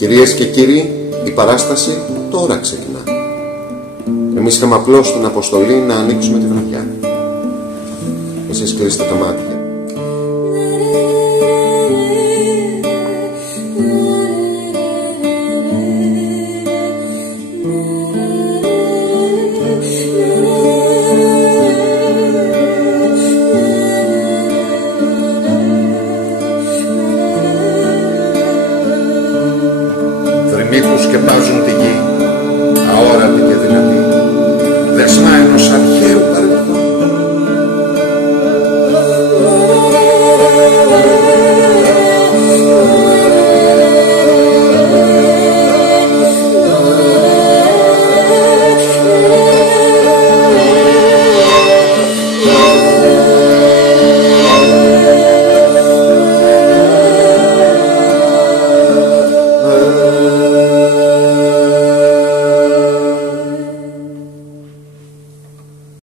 Κυρίες και κύριοι, η παράσταση τώρα ξεκινά. Εμείς είχαμε απλώς την αποστολή να ανοίξουμε τη βραδιά. Εσείς κλείστε τα μάτια. Θρυμοί που σκεπάζουν